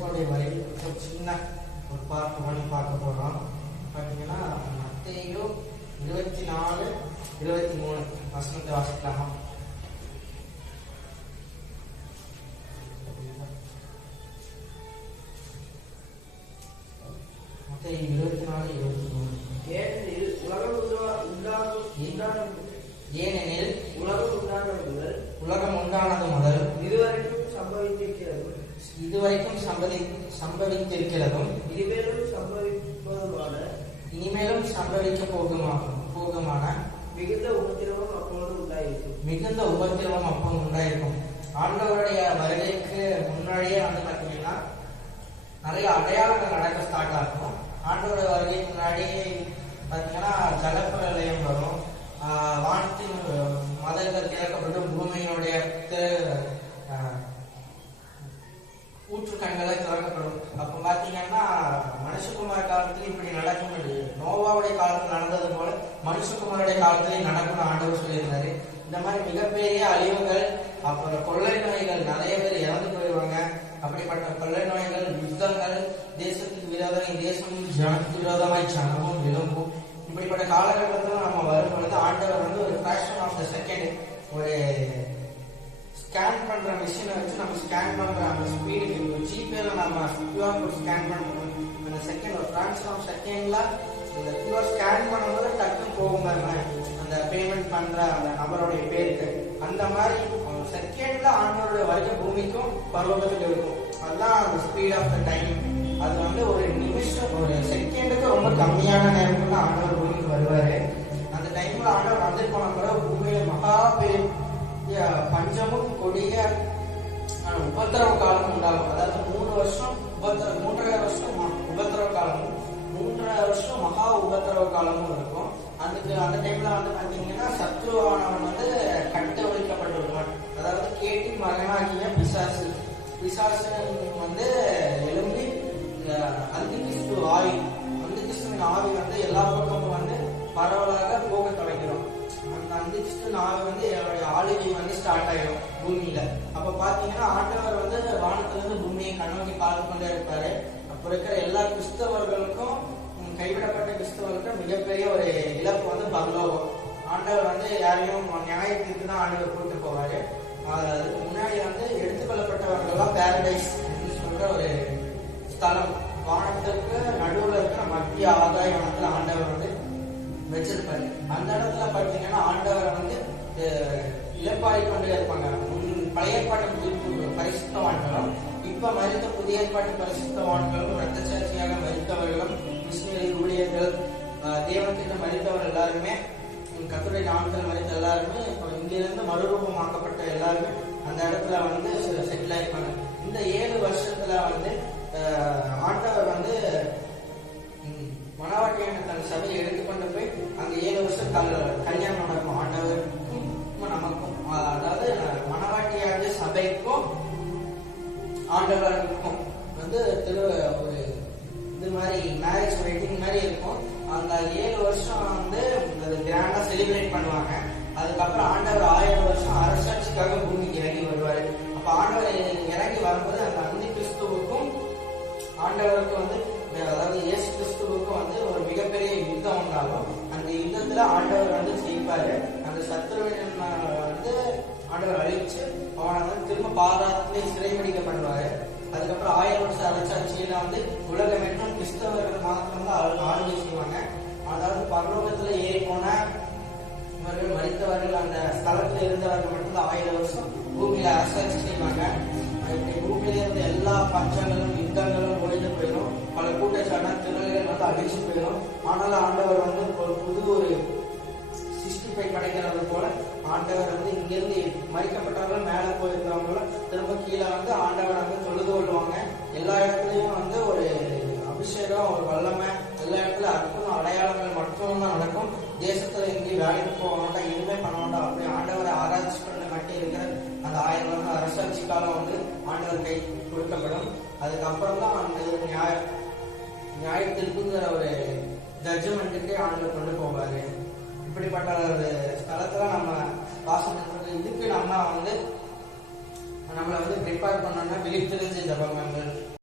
இயேசுவோடைய வரை ஒரு சின்ன ஒரு பார்ட் பண்ணி பார்க்க போறோம். பார்த்தீங்கன்னா மத்தேயு 24:23 வசனத்தை வாசிக்கலாமா? மத்தேயு 24:23. ஏனெனில் உலகம் உண்டானது முதல் இதுவரைக்கும் சம்பவித்திருக்கிறதும் இனிமேலும் சம்பவிக்க போகுமான மிகுந்த உபத்திரவம் அப்போது உண்டாயிருக்கும். ஆண்டவருடைய வருகைக்கு முன்னாடியே வந்து பார்த்தீங்கன்னா நிறைய அடையாளங்கள் நடக்க ஸ்டார்ட் ஆகும். ஆண்டவருடைய வருகைக்கு முன்னாடி பார்த்தீங்கன்னா ஜலப்பிரளயம் வரும், வானத்தின் மதங்கள் திறக்கப்படும், பூமியினுடைய ஊற்றுக்கண்களை திறக்கப்படும். அப்ப பாத்தீங்கன்னா மனுஷகுமார காலத்துல இப்படி நடக்கும். நோவாவுடைய காலத்துல நடந்தது போல மனுஷகுமாருடைய காலத்திலேயே நடக்கும் ஆண்டவர் சொல்லியிருந்தாரு. இந்த மாதிரி மிகப்பெரிய அழிவுகள், அப்புறம் கொள்ளை நோய்கள், நிறைய பேர் இறந்து போயிடுவாங்க. அப்படிப்பட்ட கொள்ளை நோய்கள், யுத்தங்கள், தேசத்துக்கு விரோதம் தேசமும் ஜனத்துக்கு விரோதமாய் ஜனமும் விளம்பும். இப்படிப்பட்ட காலகட்டத்தில் நம்ம வரும் பொழுது ஆண்டவர் வந்து ஒரு ஃபிராக்ஷன் ஆஃப் த செகண்ட் ஒரு ஸ்கேன் பண்ற மிஷினை வச்சு நம்ம ஸ்கேன் பண்ற அந்த ஸ்பீடுக்கு ஜிபேல நம்ம கியூஆர் கோட் ஸ்கேன் பண்றோம். அந்த செகண்ட் ஒரு ஃபிராக்ஷன் ஆஃப் செகண்ட்ல இந்த கியூஆர் ஸ்கேன் பண்ணும்போது டக்குன்னு போகும் அந்த பேமெண்ட் பண்ற அந்த நபருடைய பேருக்கு. அந்த மாதிரி செகண்ட்ல ஆண்டவருடைய வருகை பூமிக்கும் பருவத்துக்கு இருக்கும். அதுதான் அந்த ஸ்பீட் ஆஃப் த டைம். அது வந்து ஒரு நிமிஷம், ஒரு செகண்டுக்கு ரொம்ப கம்மியான நேரத்துல ஆண்டவர் பூமிக்கு வருவாரு. அந்த டைம்ல ஆண்டவர் வந்து போன கூட பூமியில மகா பெரிய பஞ்சமும் கொடிய உபத்திரவ காலமும் உண்டாகும். அதாவது 3 வருஷம் 3.5 வருஷம் உபத்திரவ காலமும் 3.5 வருஷம் மகா உபத்திரவ காலமும் இருக்கும். அந்த டைம்ல வந்து பாத்தீங்கன்னா சத்ருவானவன் வந்து கட்டு வைக்கப்பட்டிருப்பான். அதாவது கேட்டி மகனாகிய பிசாசு வந்து எழும்பி அந்திகிறிஸ்துவின் ஆவி வந்து எல்லா பக்கமும் வந்து பரவலாக போக தொடங்கிடும். அந்த அந்திகிறிஸ்துவின் ஆவி வந்து ஆளுகை வந்து ஸ்டார்ட் ஆயிடும் பூமியில. அப்ப பாத்தீங்கன்னா ஆண்டவர் வந்து வானத்துல இருந்து பூமியை கண்ணோக்கி பார்த்து கொண்டே இருப்பாரு. அப்ப இருக்கிற எல்லா கிறிஸ்தவர்களுக்கும், கைவிடப்பட்ட கிறிஸ்தவர்களுக்கும் மிகப்பெரிய ஒரு இழப்பு வந்து பரலோகம். ஆண்டவர் வந்து யாரையும் நியாயத்திற்கு தான் ஆண்டவர் கூட்டு போவாரு. அதுக்கு முன்னாடி வந்து எடுத்துக்கொள்ளப்பட்டவர்கள்லாம் பேரடைஸ் சொல்ற ஒரு ஸ்தலம், வானத்துக்கு நடுவுல இருக்கிற மத்திய ஆதாய வனத்துல ஆண்டவர் வந்து வச்சிருப்பாரு. அந்த இடத்துல பாத்தீங்கன்னா ஆண்டவரை வந்து இழப்பாடி கொண்டே இருப்பாங்க. பழைய ஏற்பாட்டு பரிசுத்தவான்களும் இப்ப மரித்த புதிய ஏற்பாட்டு பரிசுத்தவான்களும் ரத்த சாட்சியாக மரித்தவர்களும் கிறிஸ்துவ ஊழியர்கள் தேவத்திட்ட மரித்தவர் எல்லாருமே, கர்த்தருடைய நாமத்தில் மரித்த எல்லாருமே இப்போ இங்கிருந்து மறுரூபமாக்கப்பட்ட எல்லாருமே அந்த இடத்துல வந்து செட்டில் ஆயிருப்பாங்க. இந்த 7 வருஷத்துல வந்து ஆண்டவர் வந்து மணவாட்டியான தன் சபையை எடுத்துக்கொண்டு போய் அந்த 7 வருஷம் கல்யாணம் நடக்கும் ஆண்டவருக்கும் நமக்கும். அதாவது மணவாட்டியான சபைக்கும் ஆண்டவருக்கும் வந்து ஒரு இது மாதிரி மேரேஜ் வெட்டிங் மாதிரி இருக்கும். அந்த 7 வருஷம் வந்து கிராண்டா செலிப்ரேட் பண்ணுவாங்க. அதுக்கப்புறம் ஆண்டவர் 1000 வருஷம் அரசாட்சிக்காக பூமிக்கு இறங்கி வருவாரு. அப்ப ஆண்டவர் இறங்கி வரும்போது அந்த அந்தி கிறிஸ்துவுக்கும் ஆண்டவருக்கு வந்து, அதாவது இயேசு கிறிஸ்துவுக்கும் வந்து ஒரு மிகப்பெரிய யுத்தம் உண்டாகும். அந்த யுத்தத்துல ஆண்டவர் வந்து ஜெயிப்பாரு. அந்த சத்ருவின் வந்து ஆண்டவர் அழிச்சு அவனை வந்து திரும்ப பாதாளத்திலே சிறைபிடிக்கப்படுவாரு. அதுக்கப்புறம் 1000 வருஷ அரசாட்சியில வந்து உலகம் என்றும் கிறிஸ்தவர்கள் மாத்திரம் தான் ஆளுகை செய்வாங்க. அதாவது பரலோகத்துல ஏறி போன இவர்கள் மரித்தவர்கள் அந்த ஸ்தலத்துல இருந்தவர்கள் மட்டும்தான் 1000 வருஷம் பூமியில அரசாட்சி செய்வாங்க. பூமியில இருந்த எல்லா பஞ்சங்களும் யுத்தங்களும் ஒழிஞ்சு போயிடும். பல கூட்டச்சாட்டா திறல்கள் வந்து அழிச்சு போயிடும். ஆனாலும் ஆண்டவர் வந்து ஒரு 65 படைக்கிறது போல ஆண்டவர் வந்து இங்கிருந்து மறிக்கப்பட்டவர்கள் மேல போயிருந்தவங்களும் திரும்ப கீழே வந்து ஆண்டவர் வந்து தொழுது கொள்வாங்க. எல்லா இடத்துலயும் வந்து ஒரு அபிஷேகம், ஒரு வல்லமை, எல்லா இடத்துல அற்புதம் அடையாளங்கள் மட்டும் தான் நடக்கும். தேசத்துல எங்கேயும் வேலைக்கு போக வேண்டாம், எதுவுமே பண்ண வேண்டாம். அப்படி ஆண்டவரை ஆராய்ச்சி பண்ண மட்டும் இருக்கிற அந்த 1000 வருஷம் அரசாட்சி காலம் வந்து ஆண்டவர் கை கொடுக்கப்படும். அதுக்கப்புறம் தான் அந்த நியாயத்திற்குங்கிற ஒரு ஜட்ஜ்மெண்ட்டுக்கு ஆண்டவர் கொண்டு போவாரு. இப்படிப்பட்ட ஒரு ஸ்தலத்துல நம்ம வாசம் பண்றது. இதுக்கு நம்ம வந்து நம்மளை வந்து ப்ரிப்பேர் பண்ணோம்னா விழித்திருந்த ஜபங்கள்,